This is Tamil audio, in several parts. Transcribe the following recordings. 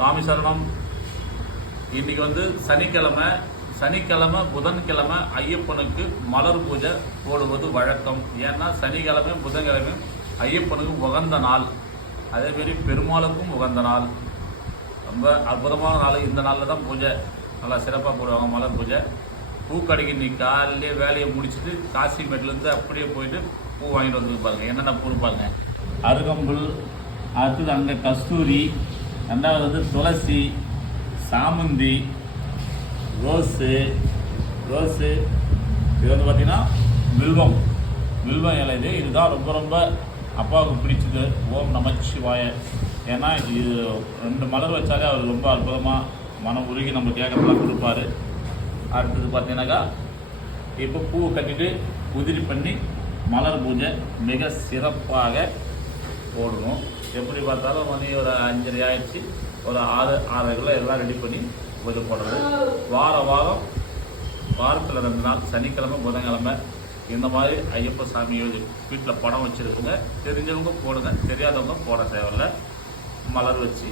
சாமி சரணம். இன்னைக்கு வந்து சனிக்கிழமை புதன்கிழமை ஐயப்பனுக்கு மலர் பூஜை போடுவது வழக்கம். ஏன்னா சனிக்கிழமை புதன்கிழமை ஐயப்பனுக்கு உகந்த நாள், அதேமாரி பெருமாளுக்கும் உகந்த நாள், ரொம்ப அற்புதமான நாள். இந்த நாளில் தான் பூஜை நல்லா சிறப்பாக போடுவாங்க மலர் பூஜை. பூக்கடைக்கு இன்னைக்கு காலையிலே வேலையை முடிச்சுட்டு காசிமேட்லேருந்து அப்படியே போயிட்டு பூ வாங்கிட்டு வந்து பாருங்கள். என்னென்ன பூ பாருங்க, அருகம்புல், அடுத்தது அங்கே கஸ்தூரி, ரெண்டாவது வந்து துளசி, சாமந்தி, ரோஸு. இது வந்து பார்த்திங்கன்னா வில்வம் இலை. இதுதான் ரொம்ப ரொம்ப அப்பாவுக்கு பிடிச்சது. ஓம் நமச்சிவாய. ஏன்னா இது 2 மலர் வச்சாலே அவர் ரொம்ப அற்புதமாக மனம் உருகி நம்ம கேட்கறதுலாம் கொடுப்பாரு. அடுத்தது பார்த்தீங்கன்னாக்கா இப்போ பூவை கட்டிட்டு உதிரி பண்ணி மலர் பூஜை மிக சிறப்பாக போடணும். எப்படி பார்த்தாலும் மணி ஒரு 5:30 ஆயிடுச்சு. ஒரு 6:30 எல்லாம் ரெடி பண்ணி பூஜை போடுறது. வாரத்தில் 2 நாள் சனிக்கிழமை புதன்கிழமை இந்த மாதிரி ஐயப்ப சாமி வீட்டில் படம் வச்சுருக்குங்க. தெரிஞ்சவங்க போடுங்க, தெரியாதவங்க போட தேவையில்லை. மலர் வச்சு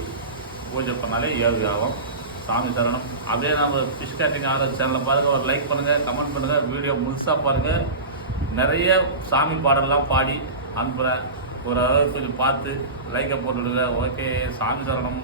பூஜை பண்ணாலே 7 ஆகும். சாமி சரணம். அப்படியே நம்ம ஃபிஷ் கேட்டிங் ஆர்டர் சேனலை பாருங்கள், ஒரு லைக் பண்ணுங்கள், கமெண்ட் பண்ணுங்கள், வீடியோ முழுசாக பாருங்கள். நிறைய சாமி பாடலாம் பாடி அனுப்புகிறேன். ஒரு அளவுக்கு கொஞ்சம் பார்த்து லைக்கை போட்டுவிடுங்க. ஓகே, சாமி சரணம்.